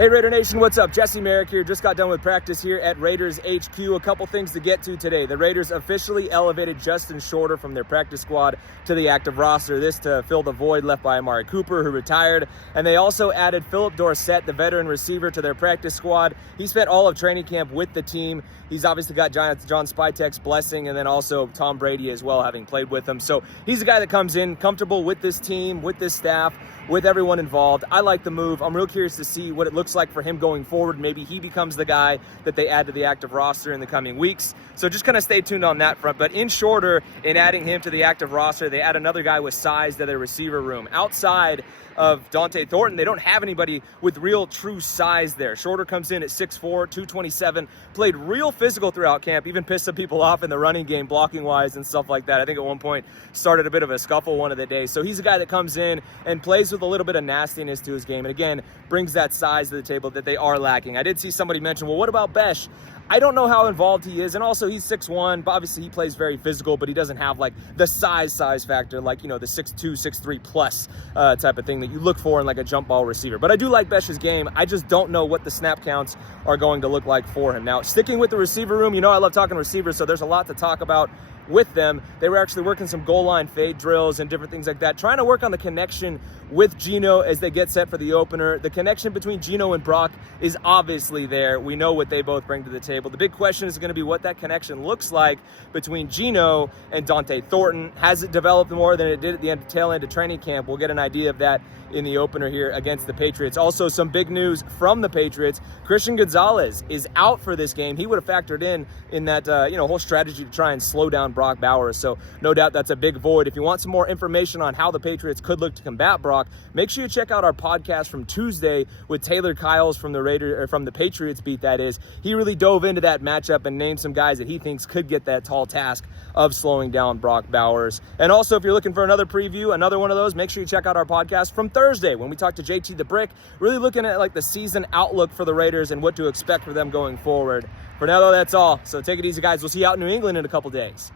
Hey Raider Nation, what's up? Jesse Merrick here. Just got done with practice here at Raiders HQ. A couple things to get to today. The Raiders officially elevated Justin Shorter from their practice squad to the active roster. This to fill the void left by Amari Cooper, who retired. And they also added Philip Dorsett, the veteran receiver, to their practice squad. He spent all of training camp with the team. He's obviously got John Spytek's blessing, and then also Tom Brady as well, having played with him. So he's a guy that comes in comfortable with this team, with this staff, with everyone involved. I like the move. I'm real curious to see what it looks like for him going forward. Maybe he becomes the guy that they add to the active roster in the coming weeks. So just kind of stay tuned on that front. But in Shorter, in adding him to the active roster, they add another guy with size to their receiver room. Outside of Dante Thornton, they don't have anybody with real true size there. Shorter comes in at 6'4", 227, played real physical throughout camp, even pissed some people off in the running game, blocking wise and stuff like that. I think at one point started a bit of a scuffle one of the days. So he's a guy that comes in and plays with a little bit of nastiness to his game, and again, brings that size to the table that they are lacking. I did see somebody mention, well, what about Besh? I don't know how involved he is, and also he's 6'1", but obviously he plays very physical, but he doesn't have like the size factor, like, you know, the 6'2", 6'3 plus type of thing that you look for in like a jump ball receiver. But I do like Besh's game. I just don't know what the snap counts are going to look like for him. Now, sticking with the receiver room, you know I love talking receivers, so there's a lot to talk about with them. They were actually working some goal line fade drills and different things like that, trying to work on the connection with Geno as they get set for the opener. The connection between Geno and Brock is obviously there. We know what they both bring to the table. The big question is going to be what that connection looks like between Geno and Dante Thornton. Has it developed more than it did at the tail end of training camp? We'll get an idea of that in the opener here against the Patriots. Also, some big news from the Patriots. Christian Gonzalez is out for this game. He would have factored in that whole strategy to try and slow down Brock Bowers. So no doubt that's a big void. If you want some more information on how the Patriots could look to combat Brock, make sure you check out our podcast from Tuesday with Taylor Kyles from the Patriots beat, that is. He really dove into that matchup and named some guys that he thinks could get that tall task of slowing down Brock Bowers. And also, if you're looking for another preview, another one of those, make sure you check out our podcast from Thursday when we talk to JT the Brick, really looking at like the season outlook for the Raiders and what to expect for them going forward. For now, though, that's all. So take it easy, guys. We'll see you out in New England in a couple days.